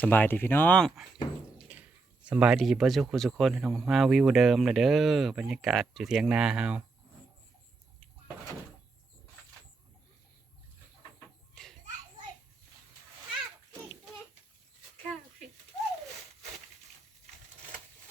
สบายดีพี่น้องสบายดีบ่ทุกคนทุกคนพี่น้องมาวิวเดิมเลยเด้อบรรยากาศอยู่เทียงนาเฮา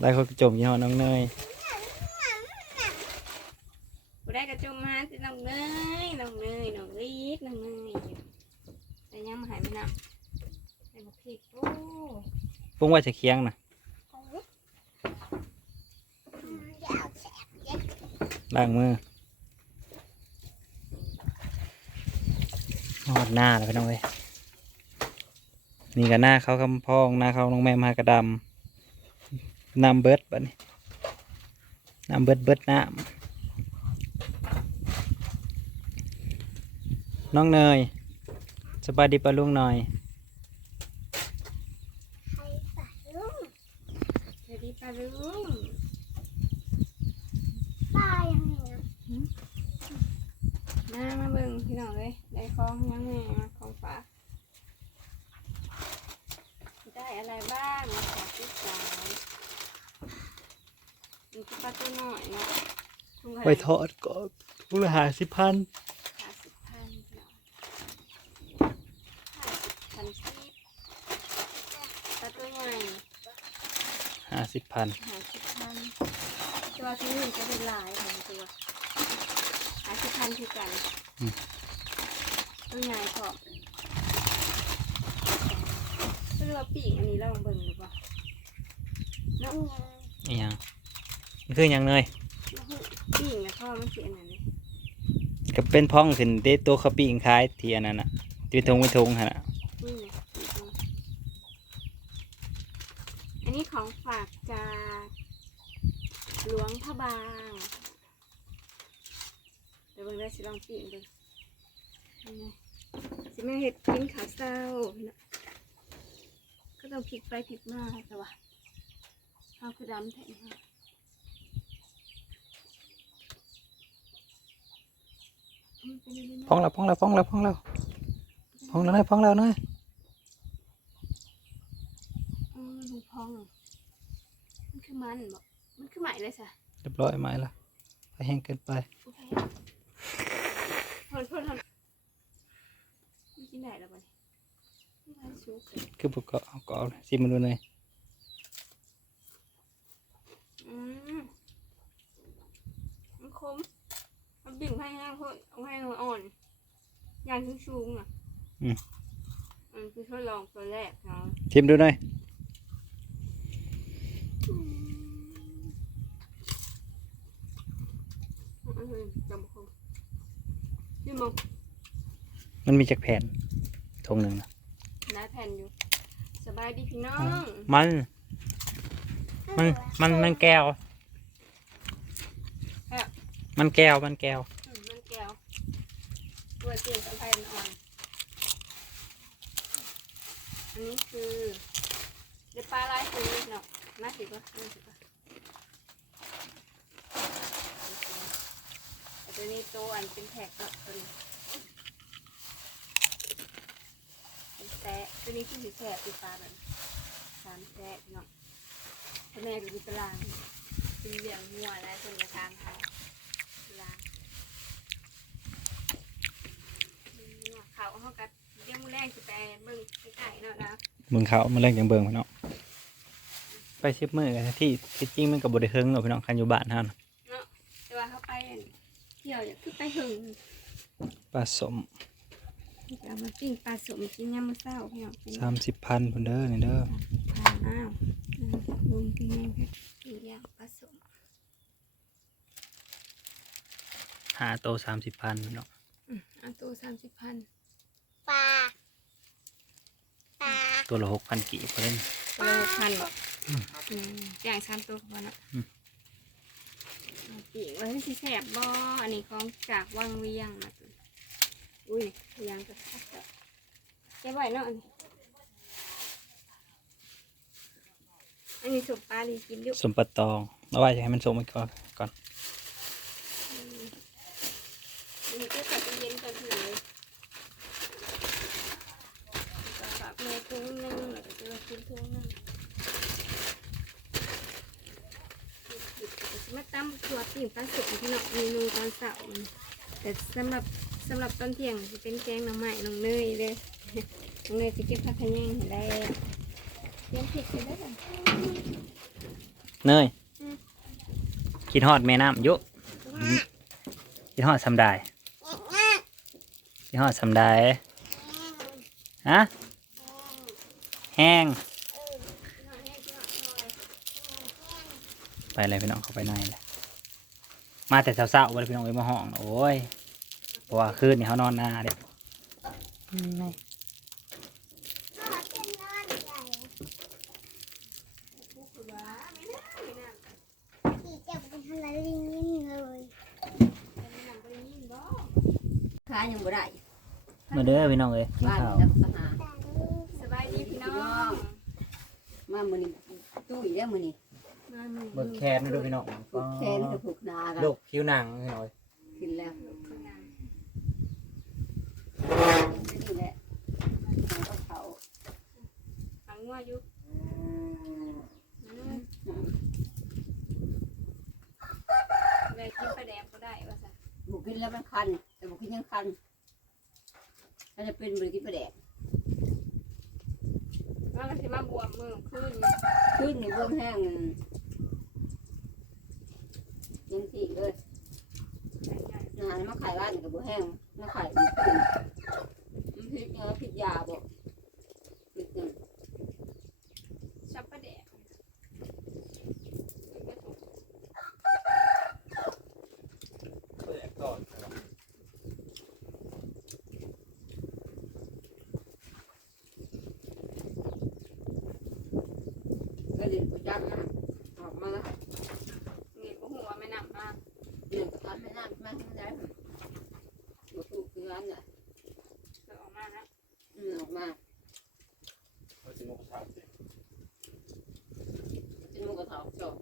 หลายคนก็จมยี่ห้อน้องเนยกูได้กระจุมมาสิน้องเนยน้องเนยน้องรีดน้องเนยแต่ยังมาหายไม่นับ ไอ้บักพริกโอ้ปุ้งว่าจะเคียงนะล้างมือหอดหน้าแล้วพี่น้องเลยนี่กับหน้าเขาคำพองหน้าเขาน้องแม่มากระดำน้ำเบิร์ดบัดนี้น้ำเบิร์ดเบิร์ดน้ำน้องเนยสบายดีปะลุงหน่อย สวัสดีป้าลุงมามาเบิ่งพี่น้องเลยได้ของยังไงมาของฝากได้อะไรบ้างมาฝากพี่สาวมีปลาตัวหน่อยเนาะทุ่งไปทอดก็ทุกละหาสิบพัน ห้าสิบพันเนาะห้าสิบพันสิบปลาตัวใหญ่ ห้า สิบพันหาสิบพันตัวที่นี่จะเป็นลายของตัวหาสิบพันคือกันตัวใหญ่พอก็เรียกว่าปีกอันนี้เราลองเบิ่งหรือเปล่าเนาะอหยังมันคืออย่างเนยปีกนะพ่อมันคืออันนั้นเลยก็เป็นพ้องขึ้นเด้ตัวเขาปิ้งขายที่อันนั้นน่ะที่ทงไม่ทงฮะน่ะ นี่ไงปีกมันอันนี้ของฝากจาก หลวงพระบาง เดี๋ยวเบิ่งได้สิลองปีกดูนี่ไงสิแม่เห็ดกินขาเศร้าเนาะก็ต้องพลิกไปพลิกมาแต่ว่าเอาคือดำแท้เนาะมันเป็นยังไงพ้องแล้วพ้องแล้วพ้องแล้วพ้องแล้วพ้องแล้วเนยพ้องแล้วเนยเออดูพองมันคือมันบอก มันคือไหมเลยสะเรียบร้อยไหมล่ะไปแห้งเกินไปโอเคทนทนทนไม่กินได้แล้วบ่เนี่ยไม่ได้ชุกคือบุกก็เอาก็เอาสิมันดูเนยอืมมันคมมันบิ่งให้แห้งโคตรเอาให้อ่อนๆอย่างชุ่งๆอะมันคือทดลองตัวแรกเนาะ ชิมดูเนย อืมจำคมนี่มองมันมีจักแผ่นทงหนึ่งนะหน้าแผ่นอยู่ สบายดีพี่น้อง มัน มัน มัน มันแก้ว มันแก้ว มันแก้ว อืมมันแก้วตัวเตียงกับไฟมันอ่อนอันนี้คือเดี๋ยวปลาลายตัวนี้เนาะน่าสิก็น่าสิก็แต่ ตัวนี้ตัวอันเป็นแท็กเนาะตัวนี้เป็นแตะตัวนี้คือสีแทกเป็นปลาแบบสามแตะเนาะพ่อแม่ก็มีปลางเป็นเหลี้ยงงัวแล้วคนจะทำเขาปลางเขาเขากัดเลี้ยงมือแรกสิไปเบิ่งไก่เนาะนะมึงเขามาเล่นยังเบิ่งพี่น้องไปชิปมือกันที่ที่จริงมันกับบริเฮิงหรอกพี่น้องคันอยู่บ้านท่านน เนาะแต่ว่าเขาไปอัน เที่ยวเนี่ยคือไปหึงปลาสมเอามาปิ้งปลาสมกินยามมื้อเช้าพี่น้องเป็นสามสิบพันพุ่นเด้อนี่เด้อทานอ้าวอืมลุงกินยังค่ะปิ้งย่างปลาสมหาโตสามสิบพันพี่น้องอืมเอาตัวสามสิบพันปลาปลาตัวละหกพันกี่พอเล่น ตัวละพันบอกอืมย่างสามตัวก็พอเนาะอืมเอา ปิ้งไว้ให้สิแสบบ่อันนี้ของจากวังเวียงมาตัวอุ้ยยังจะคัดเจาะแกไหวเนาะอันนี้อันนี้สุปปลาลีกินอยู่สมปะตองเอาไว้จะให้มันสมไปก่อนก่อนอันนี้ก็ใส่ตู้เย็นก่อนถึงเลยก็ฝากแม่ถุงนึงแล้วก็จะมาถุงเป็นทงนั่น มาตั้มตัวปิ่งปลาสุกที่เนาะเมนูตอนเสาร์มันแต่สำหรับสำหรับตอนเที่ยงจะเป็นแกงหน่อไม้น้องเนยเลยน้องเนยจะเก็บผักขะแยงให้ได้เตรียมพริกไปได้ก่อนเนยอืมกินฮอดแม่น้ำอยุกินฮอดสำได้กินฮอดสำได้ฮะแห้ง ไปเลยพี่น้องเข้าไปในเลยมาแต่เช้าๆวันพี่น้องเอ้ยมาห้องน่ะโอ้ยเพราะว่าคืนนี่เขานอนหน้าเด็กที่จะเป็นทะเลลิงเลยค้ายังบ่ได้มาเด้อพี่น้องเอ้ยกินบ้านข้าวแล้วก็หาสบายดีพี่น้อง มามื้อนี้ตุ้ยแล้วมื้อนี้มาหนึ่ง เบิกแคมดูพี่น้องผูกแขนกับผูกนากันลูกผิวหนังพี่น้องกินแล้วนี่แหละเอาเขาฝังงัวอยู่แม่กินปลาแดงก็ได้ว่าซะบุกินแล้วมันคัน แต่บุกินยังคันถ้าจะเป็นบุกินปลาแดกว่ามันสิมาบวมมือขึ้นขึ้นในเบื้องแห้ง ยังสิเลยนานมาขายบ้านกับบัวแห้งมาขายบุกินมันพิษเนื้อพิษยาบ่พิษหนึ่งชับปลาแดงก็เดินประจำนะออกมาแล้ว นี่ก็หัวไม่นำมา เดินกระทำไม่น่าไม่ไม่ได้บุถูกคือร้านเนี่ยเดี๋ยวออกมานะอืมออกมาเป็นหมูกระทะจบ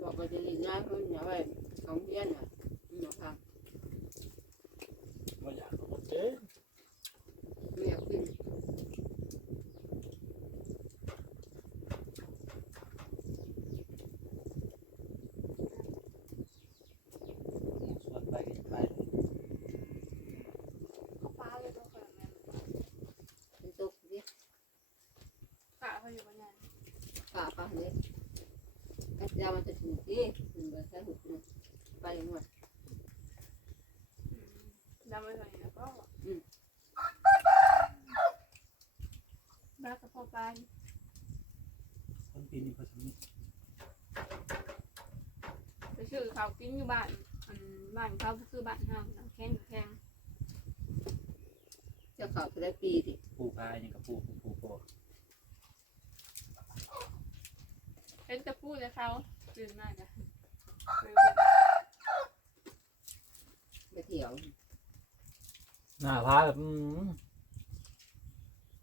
บอกไปจะลีน่าเขาเนี่ยไว้ของเพี้ยนอะอืมเอาค่ะไม่อยากขึ้น ส่วนไปไป เขาฟ้าเลยก็คนละแม่ เป็นตกดิ กะ เขาอยู่บนนั้นป่าป่าเลยกัดยามันจะถูกดิมันแบบใช้หุบนะไปหมดดำไปเลยแล้วก็บ้ากับพ่อปานคนปีนี้เขาทำนี่ไปซื้อเขากินอยู่บ้านอันบ้านเขาคือบ้านเฮาแข็งแข็งเจ้าเขาจะได้ปีดิปูพายนี่กับปูปูปูปู เป็นตะพูดเลยเขาตื่นมากอะไปเที่ยวหน้าพาแบบอืม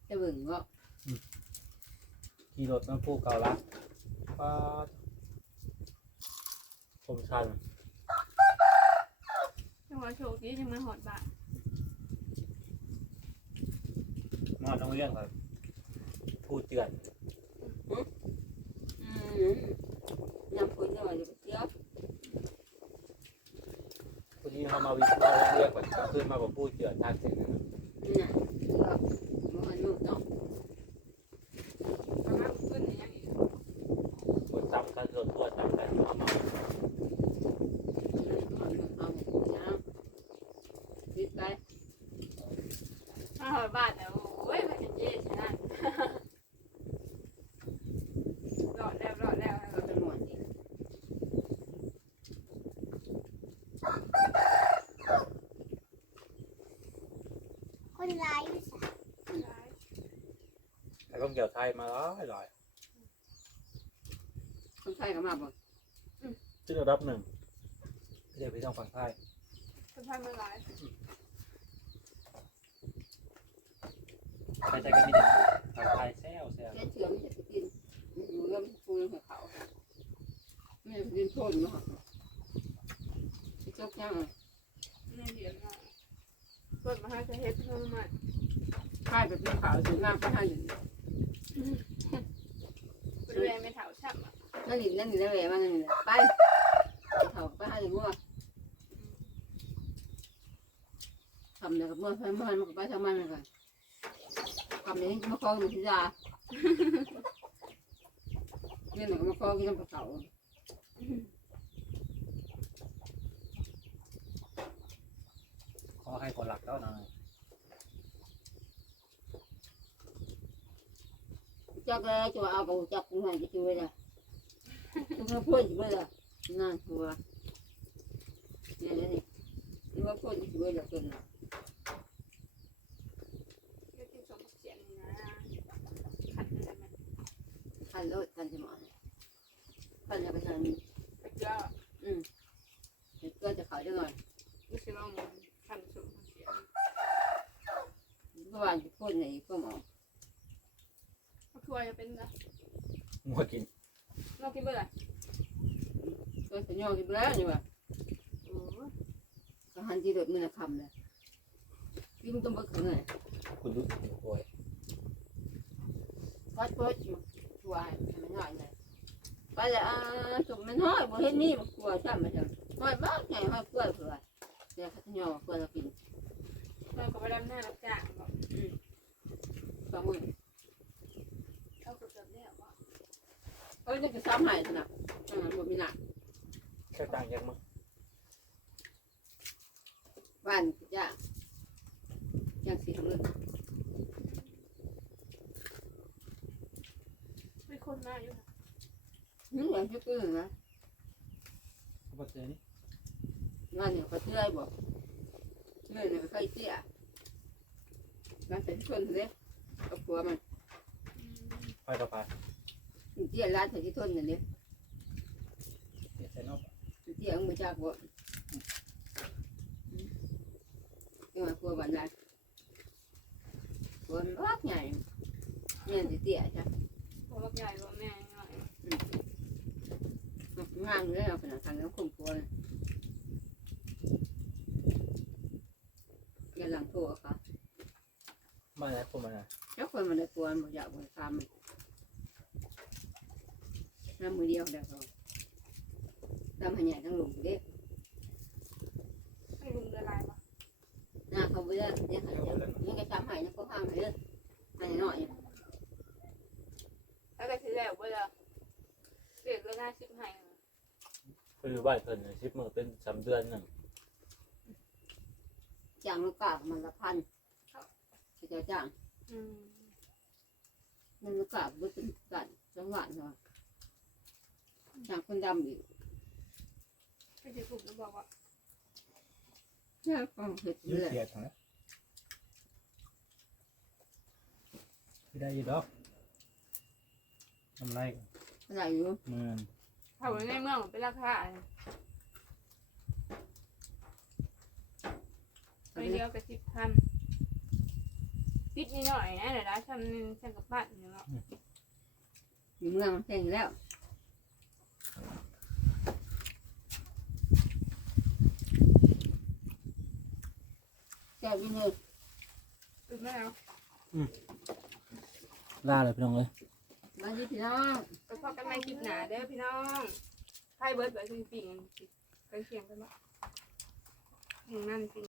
จะบึงก็ขี่รถมันปูเก่าละป้าผมชันจังหวะโชคดีจังมาหอดบ้านมาต้องเรื่องครับพูดเจือน อืมยำคนจะมาจะไปเที่ยวคนนี้เขามาวิเคราะห์เรื่องแบบขึ้นมาบอกพูดเจือนทักถึงน่ะก็มันนุ่มเนาะมาณขึ้นอย่างนี้ คนจับกันส่วนตัวจับกันเอามา เอาน้ำปิดไป มาหอดบ้านแล้วโอ้ยมันจะเย็นนะรอดแล้วรอดแล้ว ก็จะหมดอีก คนร้ายอยู่สะ แล้วก็ เกี่ยวไทยมาร้อยร้อยคนไข้ก็มาบ่ซึ่งระดับหนึ่งเดี๋ยวพี่ต้องฟังไทยสะพานมันหลายใครใจกันไม่ได้ฟังไทยแซวแซวแค่เชื่อไม่จะกินอยู่เรื่องปูนหัวเขาไม่กินโทษเนาะที่เจ้าแก้วนี่เดี๋ยวนะเปิดมาให้จะเฮ็ดเพิ่มมาค่ายไปเป็นขาวสวยงามไปให้อยู่บริเวณไม่เถาช่ำอะนั่นนี่นั่นนี่นั่นแหละมันนั่นนี่ไปเขาไปให้งัวทำเนี่ยกับเมื่อเมื่อมันก็ไปทำมันเลยกันทำเนี่ยมาคล้องอยู่ที่ยาเนี่ยหนูก็มาคล้องกินน้ำปลาเก๋าขอให้คนหลักแล้วน่อยจักเลยจะเอากับจักกูให้จะช่วยละ กูพูดช่วยละนั่นตัวเนี่ยนี่นี่ว่าพูดช่วยละคนละก็กินสมเสียงนี่นะขัดเลยไหมขันรถกันจะหมอนขันจะไปทางนี้ไปเกลืออืมเดี๋ยวก็จะขายได้หน่อยไม่ใช่ว่ามันขันสมเสียงเมื่อวานพูดไหนก็หมอ ก็คือว่าจะเป็นนะ งัวกิน เรากินเบอร์อะไร ก็จะ ย่อกินแล้วนี่ว่าโอ้ก็หันที่รถมือคำเลยที่มันต้องไปขึ้นเลยคุณดูโอ้ยก็โคตรช่วยมันน้อยเลยไปแล้วจุ่มมันน้อยบ่เห็นนี่มันกลัวซ้ำมันจังน้อยบ้าไงห้อยกล้วยเผื่อเดี๋ยวเขาจะย่อกล้วยเรากินเราก็ไปดำหน้ารับจ้างบอกสองมือเอาเกือบๆแล้วว่าเอ้ยนี่คือซ้ำใหายนะอืมบ่มีหนัก แค่ต่างจากมึงบ้านจ้ายังสีทำเลยเป็นคนมาอยู่นึกอย่างที่ปื้นนะเขาบอกเจอนี่งานเนี่ยก็เชื่อบอกเมื่อเนี่ยก็ใครเตี้ยงานแต่ที่ชนเลยกับผัวมันไปต่อไปเตี้ยร้านแต่ที่ทนเนี่ย เดี๋ยวใส่นอก เตี้ยมึงจากบ่ยังไงผัวบ้านนั้นผัวรักใหญ่เนี่ยสิเตี้ยจ้ะพวกใหญ่พวกแม่หน่อยงานเลยเอาขนาดทางแล้วคุมผัวเลยยันหลังโทรค่ะมาแล้วคนมาแล้วเจ้าคนมันได้กวนบ่อยากบ่ทำมันน้ำมือเดียวเดียวก็ ทำให้ใหญ่ทั้งหลุมเด้ให้ลุงเดือดลายปะหน้าเขาไปเลยเนี่ยค่ะนี่ก็ทำให้นะก็ห้ามให้เลยให้หน่อยแล้วก็ทีแล้วเวลาเด็กเลยหน้าชิบหายคือบ้านเพิ่นชิปมือเป็นสามเดือนหนึ่งจ้างลูกกามันละพันเขาจะจ้างอืมมันลูกกาบ่เป็นกันจังหวะเนาะจ้างคนดำอีก ไม่ใช่กลุ่มแล้วบอกว่าจ้างคนเฮ็ดยืดเลยเสียดนะไม่ได้อยินดอกทำไรอะไรอยู่มือนเขาในเมืองเป็นราคาไปเดียวกับสิบพันปิดนิดหน่อยนะเดี๋ยวได้ทำนึงฉันกับบ้านอยู่เนาะอยู่เมืองแพงแล้ว แก้ววินเนอร์ปิดไม่แล้วล่าเลยพี่น้องเลยมาที่พี่น้องไปพบกันใหม่คลิปหนาเด้อพี่น้องไพ่เบิร์ดแบบปิ่งๆกันเคียงกันบ้างนั่นจริง